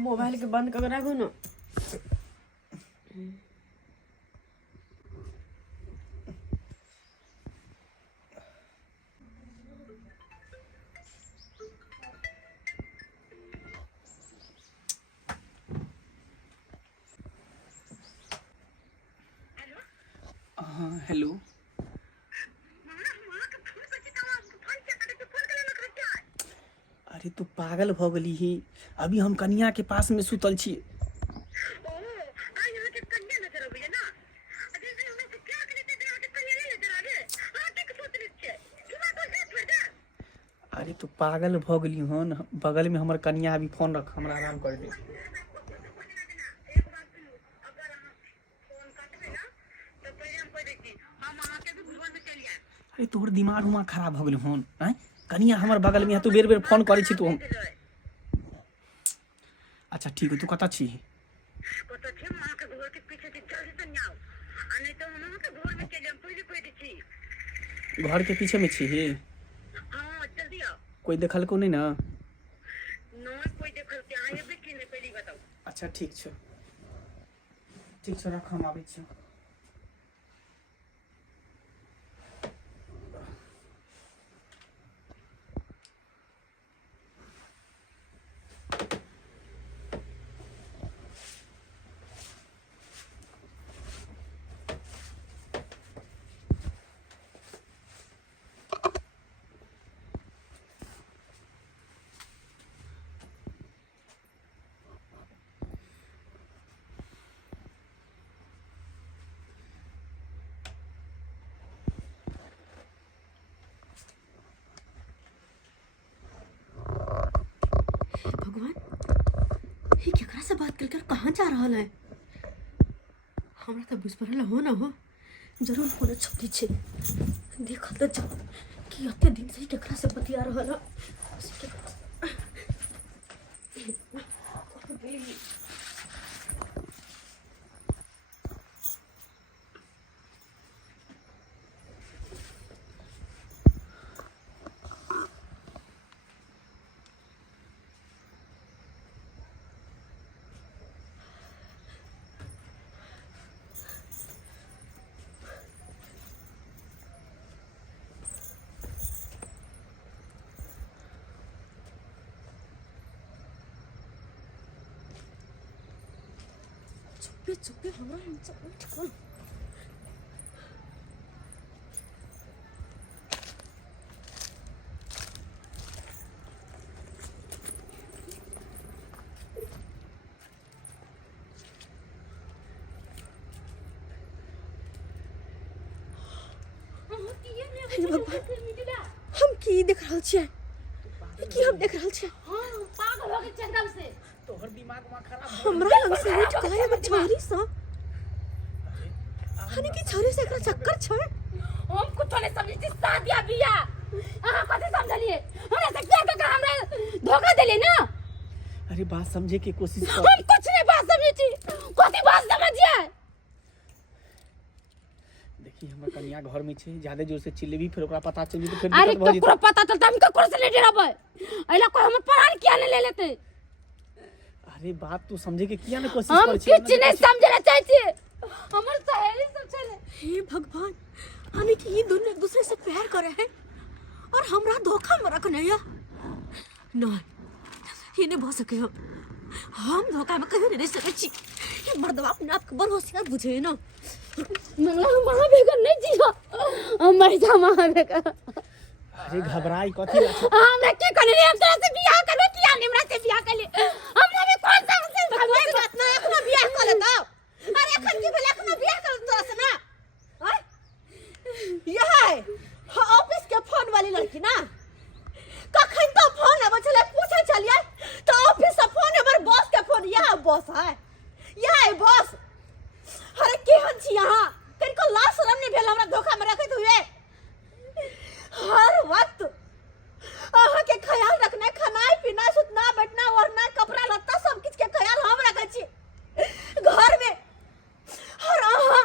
Mobile के बंद कर रखो ना। हाँ हेलो। अरे तू पागल भ गली ही। अभी हम कन्या के पास में सुतल छी। अरे तू पागल भ गली हन। बगल में हमर कन्या अभी फोन रख, हमरा आराम कर दे। अरे तोहर दिमाग उमाग खराब हो गल हन। कनिया हमर बगल में है, तू बेर बेर फोन करे छी। तू हम अच्छा ठीक है, तू कत छी? घर के पीछे में छी ही? कोई देखल को नहीं ना? अच्छा ठीक छो, ठीक छो, रख, हम आबै छी। भगवान, ये केकरा से बात कर कहाँ जा रहा है? हमरा तो बुझ पड़ल हो ना हो, जरूर कोनो छौरी छे। देखल तो जा कि अते दिन से केकरा से बतिया रहा है। चुप्पे हमरा हमसे उठ कौन। हम की देख रहल छियै? की हम देख रहल छियै? हां पागल हो गए एकदम से। तोहर दिमाग में खराब हमरा लग से उठ गए हम छोरी सा। हने की छोरी से एकरा चक्कर छै? हम कुछ नहीं समझी, शादी बिया अहां कथि समझलिए? हमरा से क्या का हमरा धोखा देले ना। अरे बात समझे की कोशिश कर। हम कुछ नहीं बात समझी थी, कथि बात समझिए? देखी हमर कन्या घर में छे, ज्यादा जोर से चिल्लेबी फिर ओकरा पता चल तो फिर अरे दिक्कत भ ककरो पता चलता हम ककरो से नहीं डराबै। एला कोई हम प्राण किया नहीं ले लेते। अरे बात तू समझे के किया ना कोशिश हम कर छी? कुछ नहीं समझना चाहती। हमर सहेली सब चले। हे भगवान, हने की ये दोनों एक दूसरे से प्यार करे हैं और हमरा धोखा में रखने या नहीं। ये नहीं हो सके। हम धोखा में कभी नहीं सके छी। ये मर्दवा अपने आप को बड़ होशियार बुझे ना। मंगला महा बेगर नहीं जिया, हम मर जा महा बेगर। अरे घबराई कथि ला? हमरा के कने हम तोरा से बियाह करबे, किया निमरा से बियाह कर ले? हमरा में कौन सा से भगवान बात ना एखनो बियाह कर लेता। अरे एखन की भेल? एखनो बियाह कर तोरा से ना। ओए ये है ऑफिस के फोन वाली लड़की ना। कखन तो फोन आबै छले पूछे छलिए तो ऑफिस से फोन हमर बॉस के फोन। यह बॉस है, यह है बॉस। अरे केहन छी यहाँ? कनको लाज शरम नहीं भेल हमरा धोखा में रखत हुए? हर वक्त अहाँ के ख्याल रखना, खाना पीना, सुतना, बैठना, ओढ़ना, कपड़ा लत्ता सब किछ के ख्याल हम रखै छी घर में। और अहाँ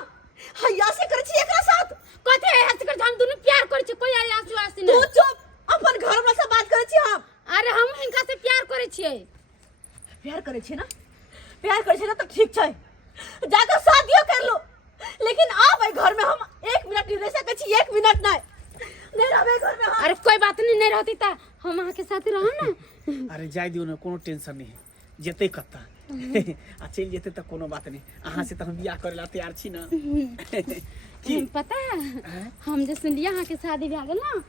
हैया से कर छी एकरा साथ। कथे है से कर? हम दोनों प्यार कर छी, कोई आसु आसी तू नहीं। चुप, अपन घर में से बात करे छी हम। अरे हम इनका से प्यार करे छिए। प्यार करे छे ना तो ठीक छे, जाकर शादियो कर लो, लेकिन अब ए घर में हम 1 मिनट नहीं रह सके छी, 1 मिनट नहीं रहबे घर में हम। अरे कोई बात नहीं रहती ता हम अहाँ के साथ रहो ना। अरे जाय दियो ना, कोनो टेंशन नहीं है, जेते कत्ता आ चल जेते त कोनो बात नहीं, अहाँ से त हम बियाह करे ला तैयार छी ना। की पता हम जे सुनलिए अहाँ के शादी भए गेल ना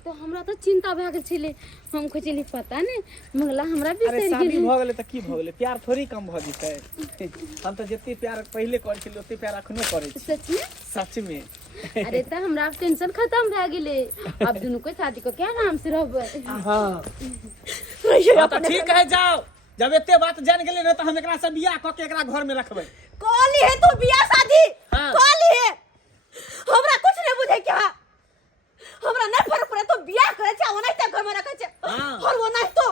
तो हमरा तो चिंता भए गेल छले, हम खोजली पता नहीं मंगला हमरा अरे बिसरि शादी गेल। भ गेले त की भ गेले, प्यार थोड़ी कम भ जेतै। हम त जते प्यार पहिले करे छलिए ओते प्यार अखनो करे छी। सच में? सच में। अरे त हमरा अब टेंशन खत्म भए गेले, अब दुनू को शादी को क्या नाम से रहबै। हां रहिए त ठीक है, जाओ, जब एते बात जान गेले न त हम एकरा से बियाह क के एकरा घर में रखबै। कॉली है तू बियाह शादी, हाँ। कॉली है, हमरा कुछ नहीं बुझे क्या, हमरा नहीं फर्क पड़े तो बियाह करे छे, वो नहीं ते घर में रखे छे, हाँ। और वो नहीं तो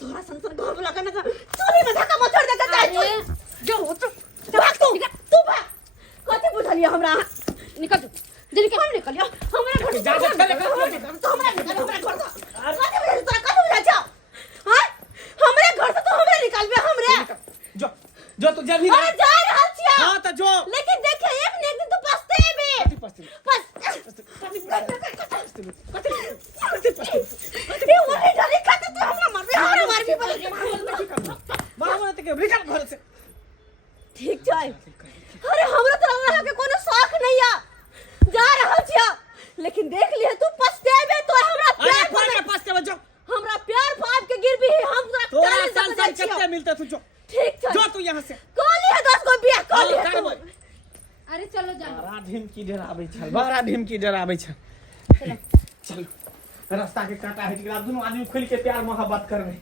तोरा संसार घर में लगा ना चोरी में धक्का मत छोड़ दे के अरे, जो भाग तू भाग, कथि बुझलिए हमरा, निकल जल्दी के। हम निकलियो, हमरा घर से जा, जा, चले, तो हमरा निकल, हमरा घर से कथि बुझे तोरा, कथि बुझे छे, हां हमरे घर से तो हमरे निकालबे, हमरे जो जो तू जल्दी अरे जा रहल छियै। हां त जो, लेकिन देखे एक न एक दिन तो पछतेबे, पस्ती बस पस्ती ये वाली डाली खाते तो हमरा मार भी बोले बाबा त के निकल घर से। ठीक छै। अरे हमरा तो हमरा के कोनो शौक नहीं है, जा रहल छियै, लेकिन देख लिए तू पछतेबे तो हमरा अरे प्यार कोई ना पास के जो, हमरा प्यार पाप के गिरबी हम तोरा तोरा साल साल कितने मिलते तू जो, ठीक छै, जो तू यहां से। कॉली है 10 को बियाह कॉली है करबै। अरे चलो जाओ। बड़ा ढिमकी डराबै छ, बड़ा ढिमकी डराबै छ। चलो रास्ता के काटा हट गेला, दोनों आदमी खुल के प्यार मोहब्बत करबै।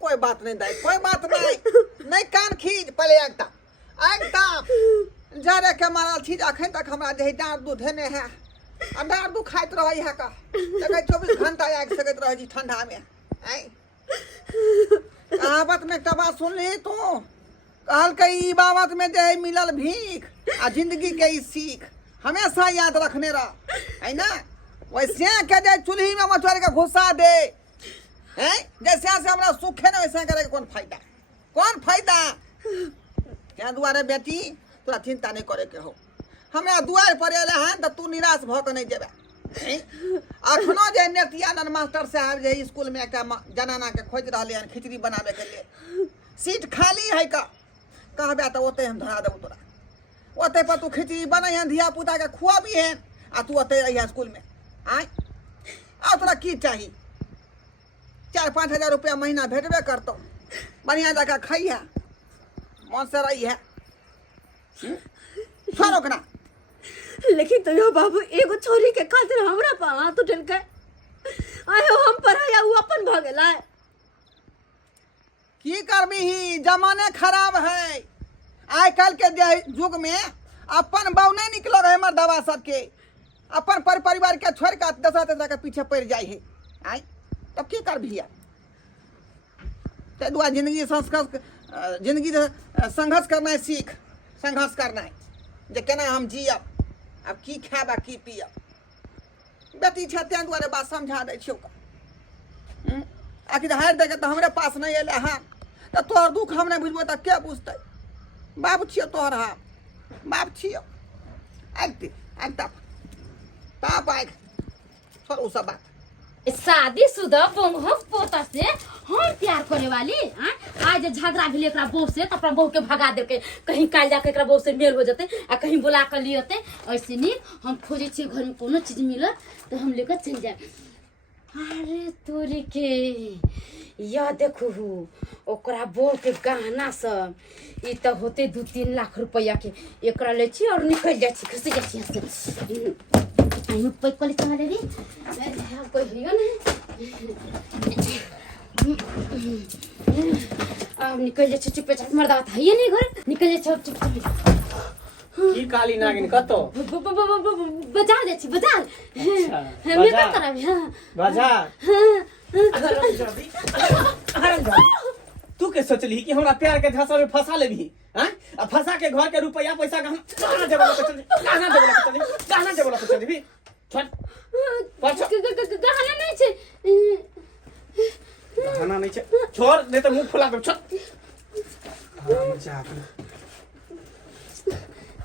कोई बात नहीं दाई, कोई बात नहीं, नहीं कान खींच पहले एकदम जरे के मारल छी, अखन तक हमरा जे डांर दूध हेने है, आ डांर दूध खाइत रहै है का, देखे 24 घंटा आग सकैत रहै छी ठंडा में। आई कहावत में एकटा बात सुनली तू, कहल के ई बाबत में जे मिलल भीख आ जिंदगी के ई सीख हमेशा याद रखने रह, है ना। वैसे के जे चूल्ही में मचोर के घुसा दे, हैं जैसे से हमरा सुख है ना, वैसे करे के कौन फायदा। क्या दुआरे बेटी तोरा चिंता नहीं करे के हो, हमरा दुआर पर एले हैं तो तू निराश भ के नहीं जेबे। अखनो जे नेतियानंद मास्टर साहब जे स्कूल में एकटा जनाना के खोज रहले हैं खिचड़ी बनावे के लिए, सीट खाली है का, कहबे तो ओते हम धरा देबो तोरा, ओते पर तू खिचड़ी बनई है, धिया पुता के खुआबी है, आ तू ओते रही स्कूल में। आय आ तोरा की चाहिए, 4-5 हजार रुपया महीना भेटबे करतो, बढ़िया जगह खाई है, मन से रही है, छोड़ो के ना। लेकिन तो यो बाबू एगो छोरी के खातिर हमरा पर हाथ उठल के आयो, हम पढ़ाया उ अपन भ गेला, की करबी ही, जमाने खराब है। आइ कल के युग में अपन बाऊ नहीं निकलो रहे मर्दवा सबके, अपन परिवार के छोड़ के दशा तेसरा के पीछे पड़ जाए है। आई तब की करबी, ते दुआ जिंदगी संघर्ष करना है, सीख संघर्ष करना है, जे केना हम जियब, अब की खाब आ की पियब। बेटी छै तें दुआरे बात समझा दै छियौ, आखिर हारि दे के तो हमरे पास नहीं एले हाँ, तो तोहर दुख हम नहीं बुझबो तो के बुझते। बाप छियो तोहर, हाँ बाप छियो, आगता ताप आग छोड़ उ सब बात। शादीशुदा बंगह पोता से हम प्यार करे वाली, आज झगड़ा भी एकरा बहू से तो अपना बहू के भगा दे के कहीं काल जाके एकरा बहू से मेल हो जाते, आ कहीं बुला कर लियते। ऐसे नहीं हम खोजे छे घर में कोनो चीज मिलत तो हम लेकर चल जाए। अरे तोरी के यह देखू ओकरा बहू के गहना सब, ई तो होते 2-3 लाख रुपया के, एकरा ले छी और निकल जाए छी, खसी जाए छी यहाँ से। आई पैक कर लेते हैं, कोई हियो नहीं, अब निकल जाए चुप चाप, मर्दा था ये नहीं घर, निकल जाए चुप की काली नागिन कतो बाजार जाए छी, बाजार मैं क्या करब, बाजार तू के सोचली कि हमरा प्यार के धसा में फंसा लेबी, हैं आ फंसा के घर के रुपया पैसा कहां देबो तो चल, कहां देबो तो चल भी छोड़ गहना नहीं छे, गहना नहीं छे, छोड़ दे तो मुंह फुला दो चल हरामजादी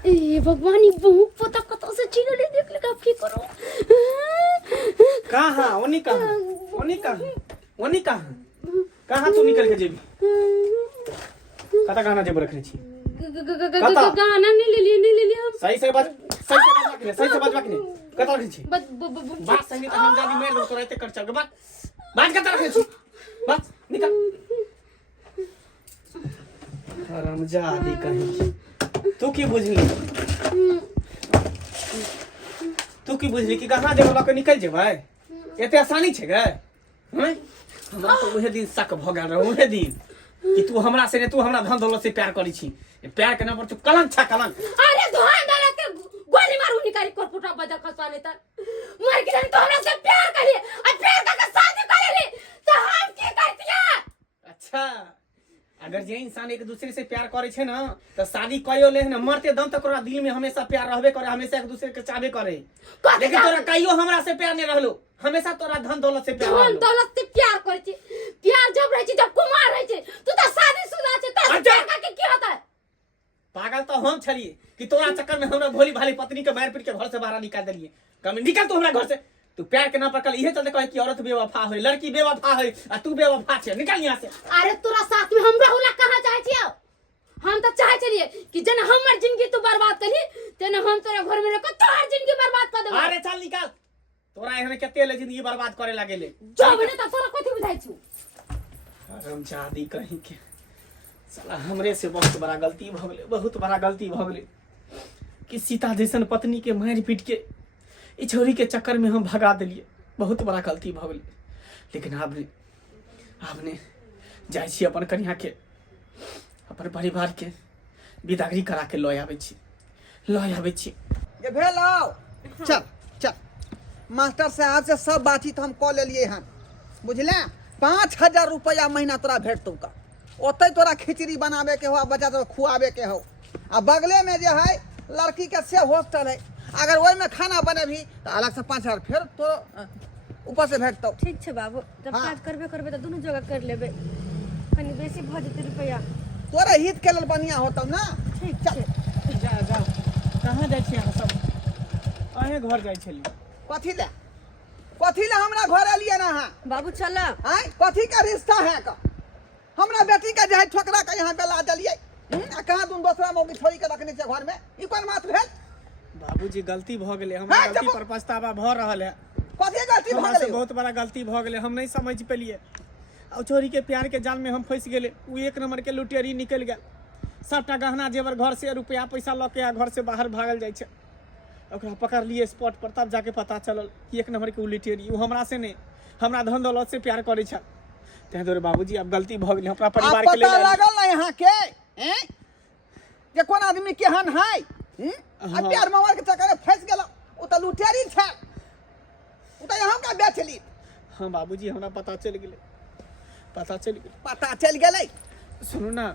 ए भगवान ये बहू पोता कत से चिनो ले देख ले की करो कहाँ ओनी कहाँ तू निकल के जेबी कता गाना जेब रखने छी गाना नहीं ले लिए हम सही से बात बाकी नहीं कता रखने छी बात सही नहीं तो हम जादी मेर दो तो रहते कर चल बात कता रखने छी बात निकल हरामजादी कहीं तू की बुझली कि कहाँ जेब लके निकल जेबै एते आसानी छै गे हैं हमरा तो उहे दिन शक भ गेल रहे उहे दिन कि तू हमरा से ने तू हमरा धन दौलत से प्यार करी छी प्यार के नाम पर तू कलंक छा कलंक अरे धोन डाला के गोली मारू निकाली कोटपुटा बजा खसवाने तक मर के तो हमरा से प्यार करी और प्यार करके शादी करेली तो हम की करतिया अच्छा अगर जे इंसान एक दूसरे से प्यार करे छे ना तो शादी कइयो ले ना मरते दम तक ओकरा दिल में हमेशा प्यार रहबे करे हमेशा एक दूसरे के चाहबे करे लेकिन तोरा कहियो हमरा से प्यार नहीं रहलो हमेशा तोरा धन दौलत से प्यार धन दौलत से प्यार करे छी प्यार जब रहे छी जब कुमार रहे छी तू तो शादीशुदा छे तो प्यार का की होता है पागल तो हम छलिए कि तोरा चक्कर में हमरा भोली भाली पत्नी के मार पीट के घर से बाहर निकाल देलिए कम निकल तू हमरा घर से तू प्यार के नाम पर कल इहे चलते कहे कि औरत बेवफा है लड़की बेवफा है आ तू बेवफा छे निकल यहां से अरे तोरा साथ में हम रहूला कहां चाहे छियो हम तो चाहे चलिए कि जन हमर जिंदगी तू बर्बाद करी तेने हम तोरा घर में रख तोहर जिंदगी बर्बाद कर देबो अरे चल निकल तोरा एहने केते ले जिंदगी बर्बाद करे लागेले जो बने त तोरा कथि बुझाइ छु हरामजादी कहीं के साला हमरे से बहुत बड़ा गलती भ गेले बहुत बड़ा गलती भ गेले कि सीता जैसन पत्नी के मार पीट के ई छोरी के चक्कर में हम भगा दिलिए बहुत बड़ा गलती भ गेले लेकिन आपने जाय छी अपन कन्या के अपन परिवार के विदागरी करा के लय आबै छी ये भेलौ चल चल मास्टर साहब से सब बातचीत हम कऽ लेलिए हन बुझले 5000 रुपया महीना तोरा भेटतौ का ओतै तोरा खिचड़ी बनावे के हो बच्चा तो खुआवे के हो आ बगले में जे है लड़की के से हॉस्टल है अगर ओइ में खाना बनेभी तो अलग से 5000 फिर तो ऊपर से भेटतौ ठीक छै बाबू जब हाँ। काज करबे तऽ दुनू जगह कर लेबे कनी बेसी भ जेतै रुपया तोरा हित के लेल बढ़िया होतौ ना ठीक छै जा कहाँ जाइ छी अहाँ सब अहें घर जाइ छली कथी ले हमरा घर एलिए ना हां बाबू चल आय कथी का रिश्ता है का हमरा बेटी का जे है ठोकरा के यहाँ बेला देलिए आ कहाँ तुम दूसरा मौगी छोड़ी के रखने छे घर में ई कोन बात भेल बाबूजी गलती भ गेले हमरा गलती पर पछतावा भ रहल है कथी गलती भ हमरा से गेलै बहुत बड़ा गलती भ गेले हम नहीं समझ पेलिए और छोरी के प्यार के जाल में हम फंस गेले उ एक नंबर के लुटेरी निकल गया सबटा गहना जेवर घर से रुपया पैसा ल के घर से बाहर भागल जाय छे ओकरा पकड़ लिए स्पॉट पर तब जाके पता चलल कि एक नंबर के उ लुटेरी उ हमरा से नहीं हमरा धन दौलत से प्यार करे छे ते दोरे बाबूजी अब गलती भ गेले हमरा परिवार के पता लेल लागल ना यहाँ के हैं जे कोन आदमी केहन है आ प्यार मवार के चक्कर में फंस गेल उ त लुटेरी छे उ त यहाँ का बेचली हां बाबूजी हमरा पता चल गेले पता चल गेलै सुनू ना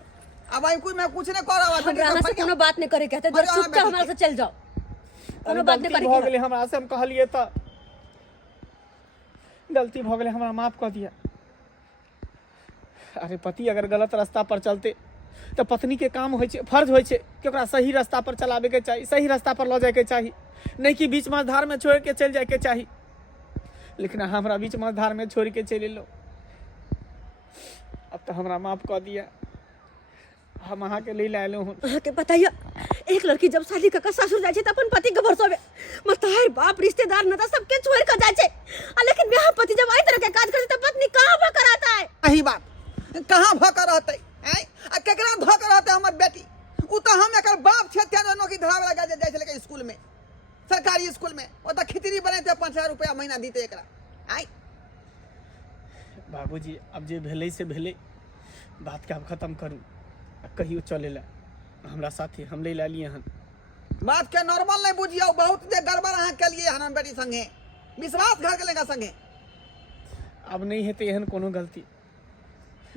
अब आई कोई मैं कुछ नहीं कर रहा हमरा अहाँ से कोनो बात नहीं करे कहते जरा चुपचाप हमरा से चल जाओ कोनो बात नहीं करे भ गेले हमरा से हम कहलिए त गलती भ गेले हमरा माफ कर दिया अरे पति अगर गलत रास्ता पर चलते तो पत्नी के काम होय छे फर्ज होय छे कि ओकरा सही रास्ता पर चलावे के चाहिए सही रास्ता पर ले जाए के चाहिए नहीं कि बीच मझधार में छोड़ के चल जाए के चाहिए लेकिन हमरा बीच मझधार में छोड़ के चले लो अब तो हमरा माफ कर दिया हम अहाँ के ले आलो हूं अहाँ के बताइए एक लड़की जब शादी कर ससुर जाय छे त अपन पति के भरोसे मतार बाप रिश्तेदार न सबके छोड़ कर जाय छे लेकिन ब्याह पति जब आई तरह के काज करे त पत्नी कहां भकर आता है सही बात कहाँ भकर रहते हैं आ केकरा धकर रहते हमर बेटी उ तो हम एकर बाप छे त्या नौकरी धरावे लगा जाय छले के स्कूल में सरकारी स्कूल में ओ त खिचड़ी बनैते 5000 रुपया महीना दीते एकरा आई बाबूजी अब जे भेले से भेले बात के अब खत्म करू कहियो चलेला हमरा साथे हम ले ला लिए हन बात के नॉर्मल नहीं बुझियो बहुत जे गड़बड़ अहाँ के लिए हन बेटी संगे विश्वास घर के लेगा संगे अब नहीं हेते एहन कोनो गलती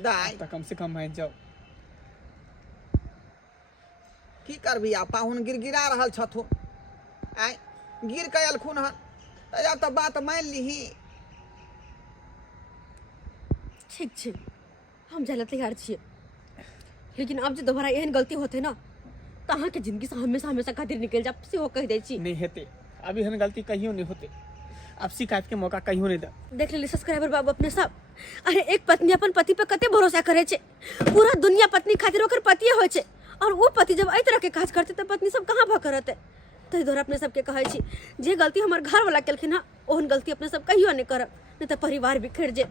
दाई त कम से कम मान जाओ की करबी आ पाहुन गिरगिरा रहल छथुन आय गिर के अलखुन हन त बात मान लीही ठीक छे हम जाने तैयार छिए, लेकिन अब जो दोबारा एहन गलती होते ना तो अहाँ के जिंदगी से हमेशा हमेशा खातिर निकल जा से हो कह दै छी। नहीं हेते, अभी हन गलती कहियो नहीं होते, अब शिकायत के मौका कहियो नहीं दे। देख लेली सब्सक्राइबर बाबू अपने सब, अरे एक पत्नी अपन पति पे कते भरोसा करे छे, पूरा दुनिया पत्नी खातिर ओकर पतिए होय छे, और वो पति जब एहि तरह के काज करते तो पत्नी सब कहाँ भा करते। तै द्वारा अपने सबके कहै छी जे गलती हमर घर वाला केलखिन हँ ओहन गलती अपने सब कहियो नहीं करब, नहीं तो परिवार बिखर जे।